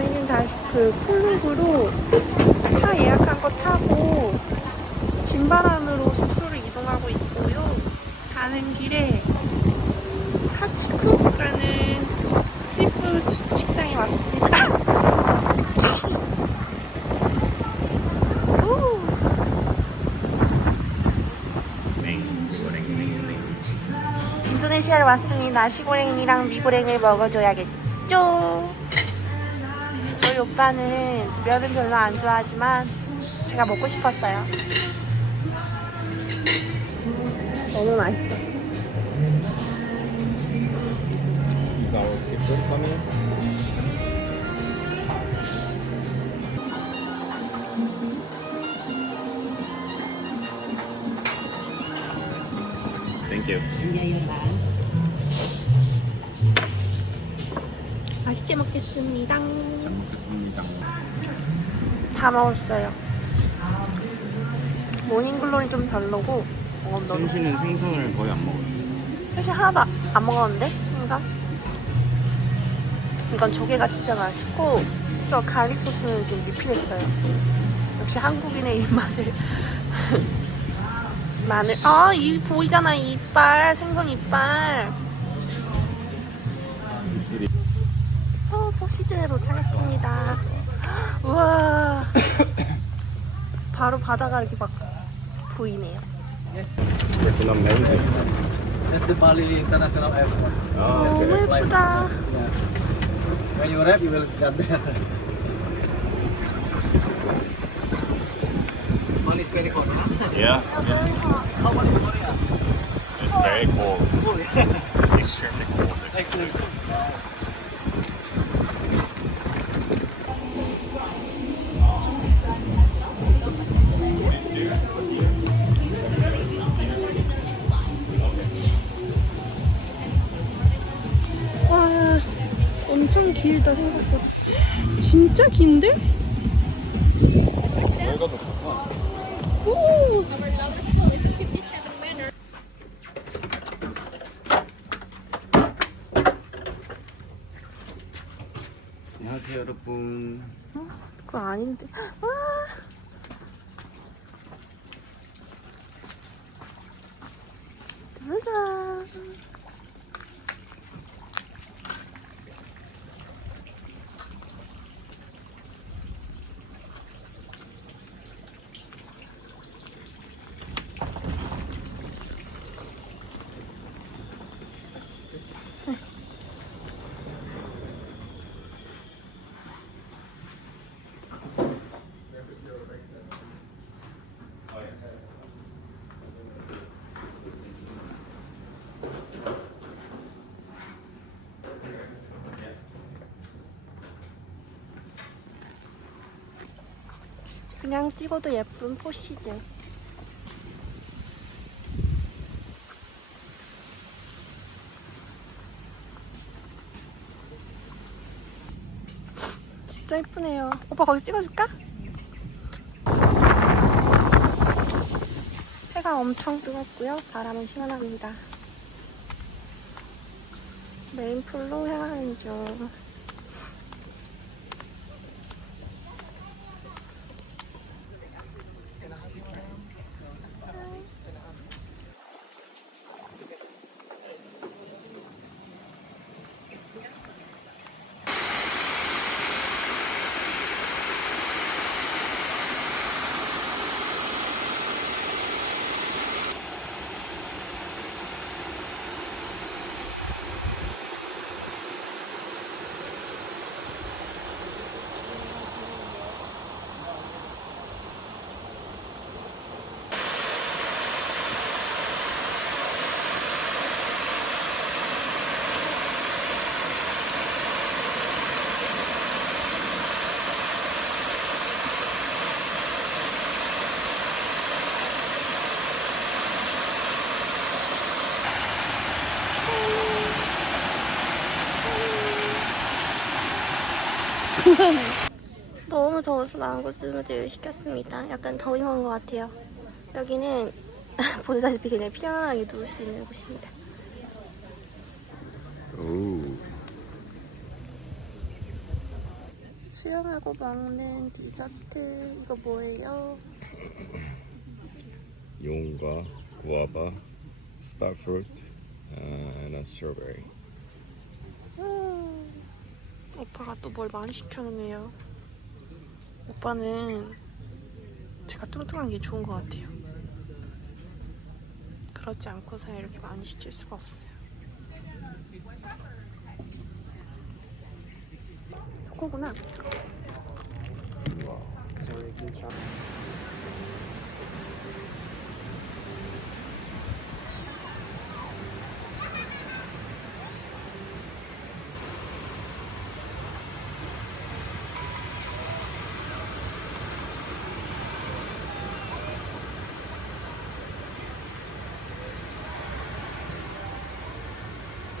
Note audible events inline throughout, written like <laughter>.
저희는 다시 그 콜룩으로 차 예약한 거 타고 진바란으로 숙소를 이동하고 있고요. 가는 길에 하치쿠라는 시푸드 식당에 왔습니다. 오. 인도네시아를 왔으니 나시고랭이랑 미고랭을 먹어줘야겠죠. 오빠는 면은 별로 안 좋아하지만 제가 먹고 싶었어요. 너무 맛있어. 먹겠습니다. 잘 먹겠습니다. 다 먹었어요. 모닝글로리 좀 별로고 어, 너무 생선을 거의 안 먹어요. 사실 하나도 안 먹었는데 항상 이건 조개가 진짜 맛있고 저 가리 소스는 지금 리필했어요 역시 한국인의 입맛을 <laughs> 마늘 아 이 보이잖아 이 이빨 생선 이빨 어 포시즌에 도착했습니다 우와 바로 바다가 이렇게 막 보이네요 It's amazing. That's the Bali International Airport. 아, 너무 예쁘다 Yeah. When you arrive, you will get there. Bali is very hot, huh? Yeah, How about in Korea? it's very cold. Oh, yeah. Extremely cold. 엄청 길다 생각보다 진짜 긴데? 오 안녕하세요, 여러분. 그거 아닌데 그냥 찍어도 예쁜 포시즈. 진짜 예쁘네요. 오빠 거기 찍어줄까? 해가 엄청 뜨겁고요. 바람은 시원합니다. 메인풀로 향하는 중 망고 스무디를 시켰습니다. 약간 더위 먹은 것 같아요. 여기는 <laughs> 보시다시피 그냥 편안하게 누울 수 있는 곳입니다. 오. 수영하고 먹는 디저트 이거 뭐예요? 용과 구아바, starfruit, and a strawberry. 음, 오빠가 또 뭘 많이 시켜놓네요. 오빠는 제가 뚱뚱한 게 좋은 것 같아요. 그렇지 않고서 이렇게 많이 시킬 수가 없어요. 이거구나.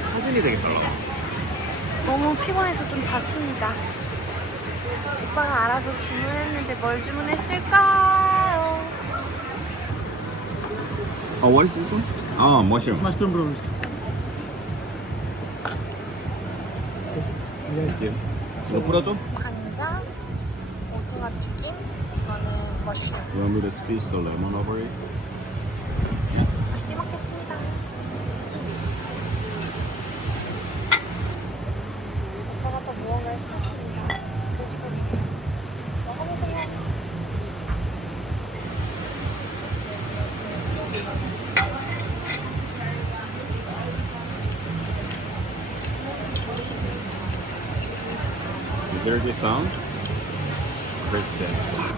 사진이 되게 잘 나와. 너무 피곤해서 좀 잤습니다. 오빠가 알아서 주문했는데 뭘 주문했을까요? Oh, what is this one? Oh, mushroom. Mushroom rolls. Thank you. 이거 뿌려줘? 간장, 오징어 튀김, 이거는 머쉬룸. You want me to squeeze the lemon over it? Hear this sound? It's crispy as fuck.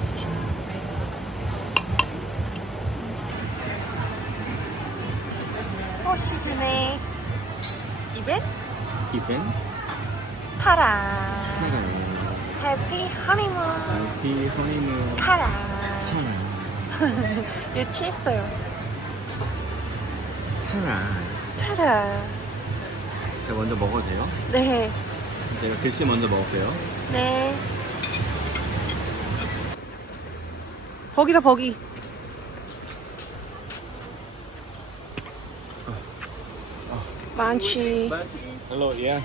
또 시즌의 이벤트 Event? 타라. 해피 허니문 Happy honeymoon. 타라. 얘 취했어요. 차라. 타라. 제가 먼저 먹어도 돼요? 네. 제가 글씨 먼저 먹을게요. 네. 버기다 버기. 많지. Hello, yeah.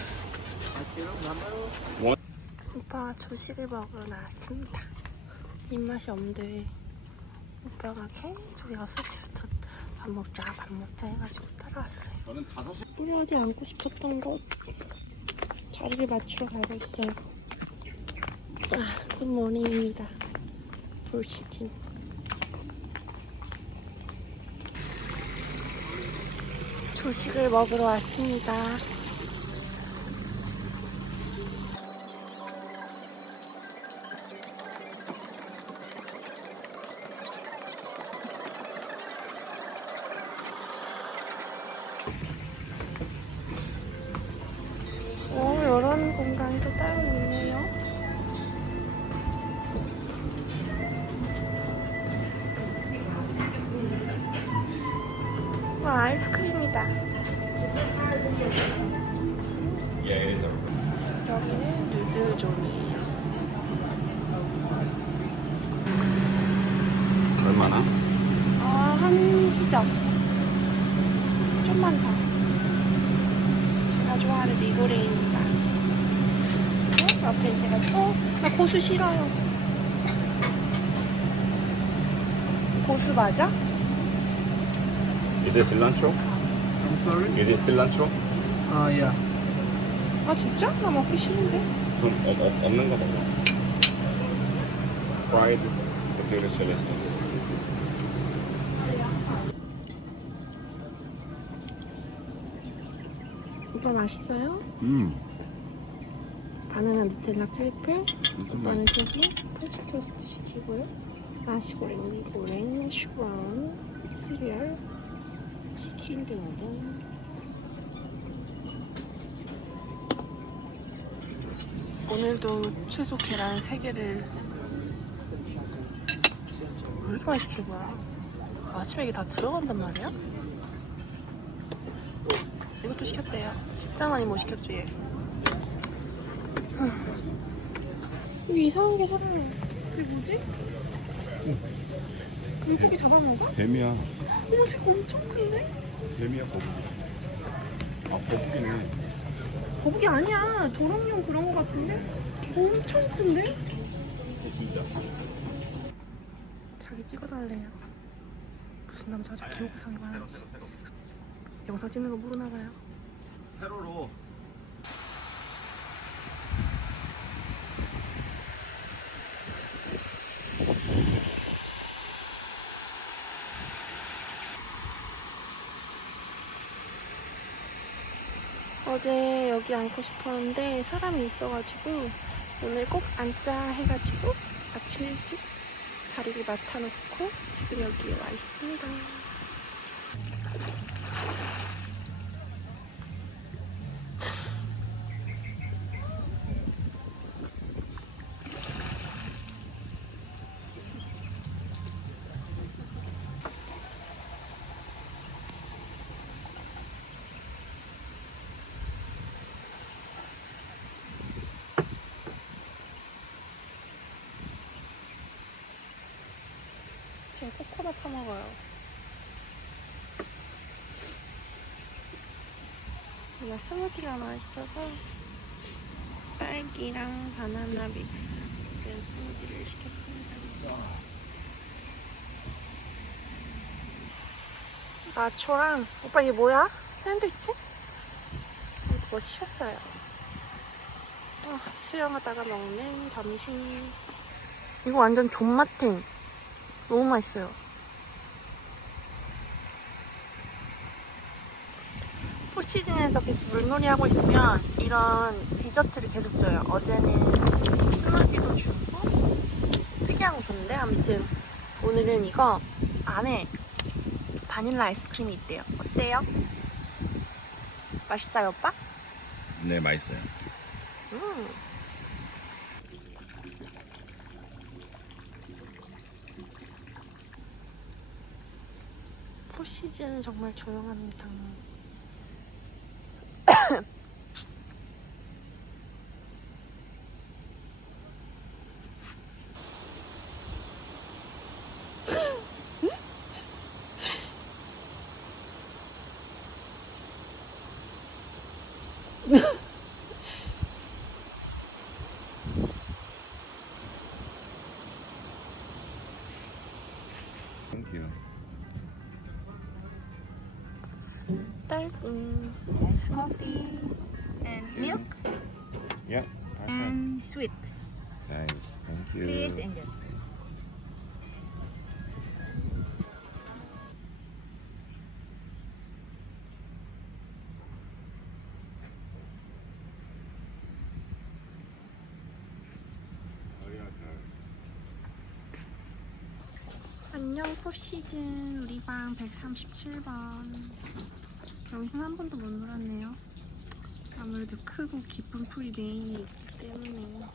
오빠가 조식을 먹으러 나왔습니다. 입맛이 없는데 오빠가 계속 6시부터 밥 먹자 밥 먹자 해가지고 따라왔어요. 저는 5시. 뿌려하지 않고 싶었던 곳 자리를 맞추러 가고 있어요. 아, 굿모닝입니다. 볼시팅. 조식을 먹으러 왔습니다. 여기는 누들존이에요. 얼마나? 아, 한 수저. 좀만 더. 제가 좋아하는 미고랭입니다. 그리고 옆에 제가 또, 나 고수 싫어요. 고수 맞아? Is it cilantro? I'm sorry? Is it cilantro? Ah, yeah. 아, 진짜? 나 먹기 싫은데. 그럼 어, 어, 없는 거 먹어. Fried potato chili sauce. 오빠 맛있어요? 음. 바나나 누텔라 엄청 오빠는. 저기 프렌치 토스트 시키고요. 나시고랭, 미고랭, 슈원, 시리얼, 치킨 등등. 오늘도 채소 계란 3개를 왜 이렇게 많이 시킨 거야? 아침에 이게 다 들어간단 말이야? 이것도 시켰대요. 진짜 많이 못 시켰죠, 얘. 여기 이상한 게 살아요. 이게 뭐지? 물고기 잡아먹어? 뱀이야. 어머, 쟤 엄청 큰데? 뱀이야 거북이. 아 거북이네. 거북이 아니야. 도롱뇽 그런 거 같은데? 엄청 큰데? 자기 찍어달래요. 무슨 남자가 저렇게 요구사항 많은지. 영상 찍는 거 모르나 봐요. 세로로. 어제 여기 앉고 싶었는데 사람이 있어가지고 오늘 꼭 앉자 해가지고 아침 일찍 자리를 맡아놓고 지금 여기에 와 있습니다. 코코넛 파먹어요. 제가 스무디가 맛있어서 딸기랑 바나나 믹스 이런 스무디를 시켰습니다. 나초랑 오빠 이게 뭐야? 샌드위치? 이거 시켰어요. 아, 수영하다가 먹는 점심. 이거 완전 존맛탱. 너무 맛있어요. 시즌에서 계속 물놀이 하고 있으면 이런 디저트를 계속 줘요. 어제는 스무디도 주고 특이한 거 줬는데 아무튼 오늘은 이거 안에 바닐라 아이스크림이 있대요. 어때요? 맛있어요, 오빠? 네, 맛있어요. 음. 포시즌은 정말 조용합니다. 딸기. smoothie and milk Yeah, perfect. and sweet. Nice. Thank you. Please enjoy. 안녕 포시즌 우리 방 137번 여기서는 한 번도 못 놀았네요. 아무래도 크고 깊은 풀이 때문에.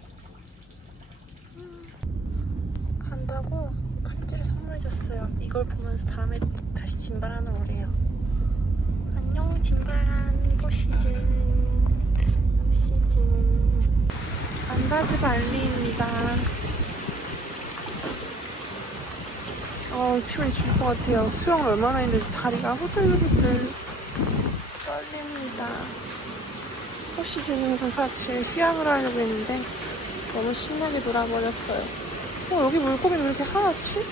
음, 간다고 팔찌를 선물 줬어요. 이걸 보면서 다음에 다시 진바란을 오래요. 안녕 진바란 포시즌. 포시즌. 안다지 발리입니다. 어, 피곤이 줄것 같아요. 수영을 얼마나 했는지 다리가 후들후들 떨립니다. 호시즌에서 사실 수영을 하려고 했는데 너무 신나게 놀아버렸어요. 어, 여기 물고기 왜 이렇게 하얗지?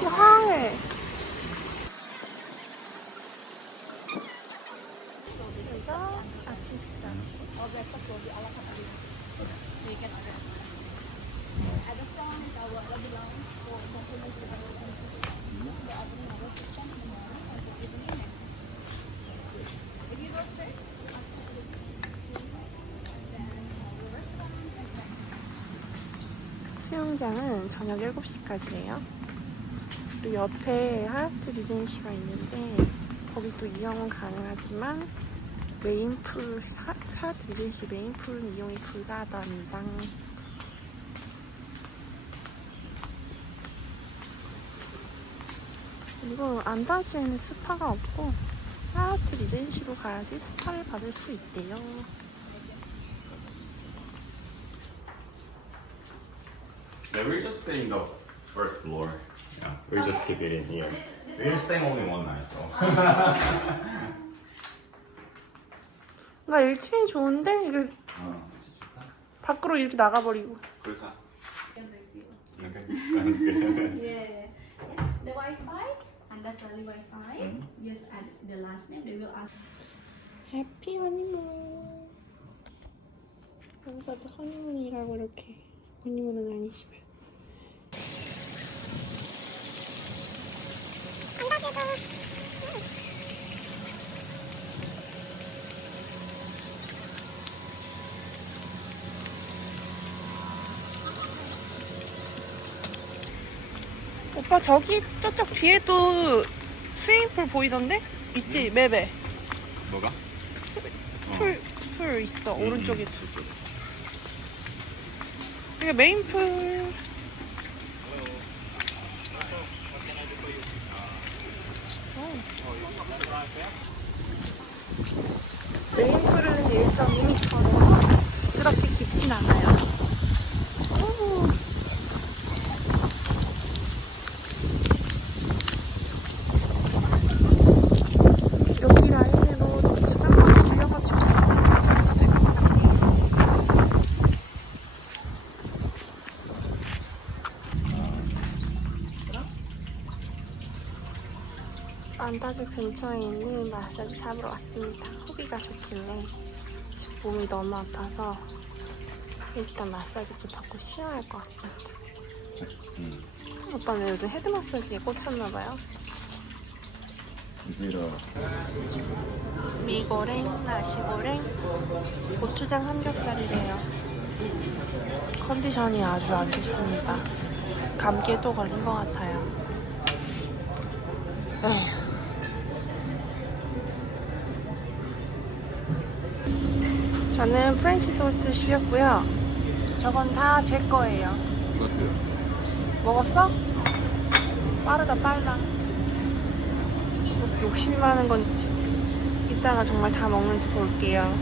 이거 하얘. 여기서 아침 식사. 수영장은 저녁 7시까지래요. 그리고 옆에 하얏트 리젠시가 있는데 거기도 이용은 가능하지만 메인 풀, 하- 하얏트 리젠시 메인 풀은 이용이 불가하답니다. 그리고 안다지에는 스파가 없고 하얏트 리젠시로 가야지 스파를 받을 수 있대요. Yeah, we're just staying the first floor. Yeah, we just keep it in here. We're staying only one night, so. 나 1층이 좋은데 이게 어. 밖으로 이렇게 나가버리고. 그렇다. Can review. Okay, sounds good. Yeah. The Wi-Fi, and that's only Wi-Fi. Just add the last name. They will ask. 해피 허니문. 여기서도 허니문이라고 이렇게 허니문은 아니지만. 오빠 저기 저쪽 뒤에도 스윙풀 보이던데? 있지 맵에 뭐가? 풀, 풀 있어 음, 오른쪽에 저쪽. 이게 메인 풀 풀은 1.2m로 그렇게 깊진 않아요 오. 여기 라인으로 자전거를 빌려가지고 다니면 재밌을 것 같네요. 안다즈 근처에 있는 마사지 샵으로 왔습니다. 후기가 좋길래 지금 몸이 너무 아파서 일단 마사지를 받고 쉬어야 할 것 같습니다. 음. 오빠는 요즘 헤드 마사지에 꽂혔나봐요. 미고랭, 나시고랭, 고추장 삼겹살이래요. 컨디션이 아주 안 좋습니다. 감기에 또 걸린 것 같아요. 에휴. 저는 프렌치 토스트 시켰고요. 저건 다 제 거예요. 이것도요? 먹었어? 빠르다 빨라 뭐 욕심이 많은 건지 이따가 정말 다 먹는지 볼게요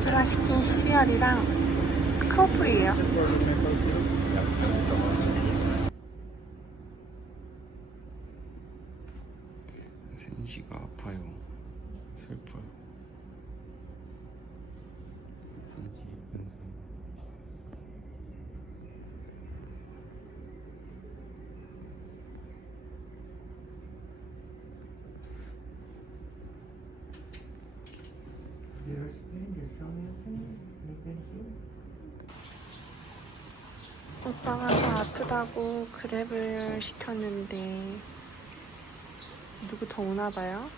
제가 시킨 시리얼이랑 크로플이에요 센시가 아파요. 슬퍼요. 은수. There's pain, just tell me open. Any pain here? 오빠가 저 아프다고 그랩을 시켰는데 누구 더 오나 봐요?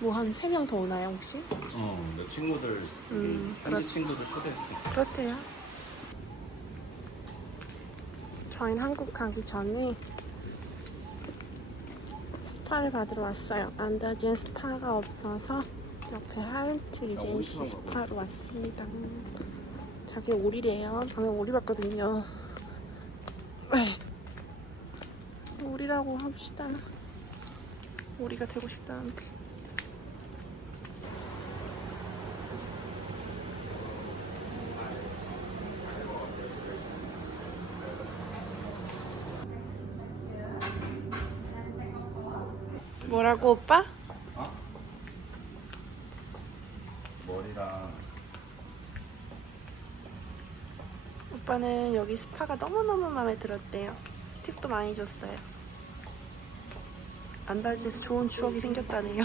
뭐 한 세 명 더 오나요 혹시? 어, 내 친구들 음, 현지 그렇- 친구들 초대했어. 그렇대요. 저희는 한국 가기 전에 스파를 받으러 왔어요. 안다진 스파가 없어서 옆에 하얏트 리젠시 스파로 왔습니다. 자기 오리래요. 방금 오리 봤거든요. 에이, 오리라고 합시다. 오리가 되고 싶다는데. 뭐라고 오빠? 머리랑 오빠는 여기 스파가 너무너무 마음에 들었대요. 팁도 많이 줬어요. 안다지에서 좋은 추억이 생겼다네요.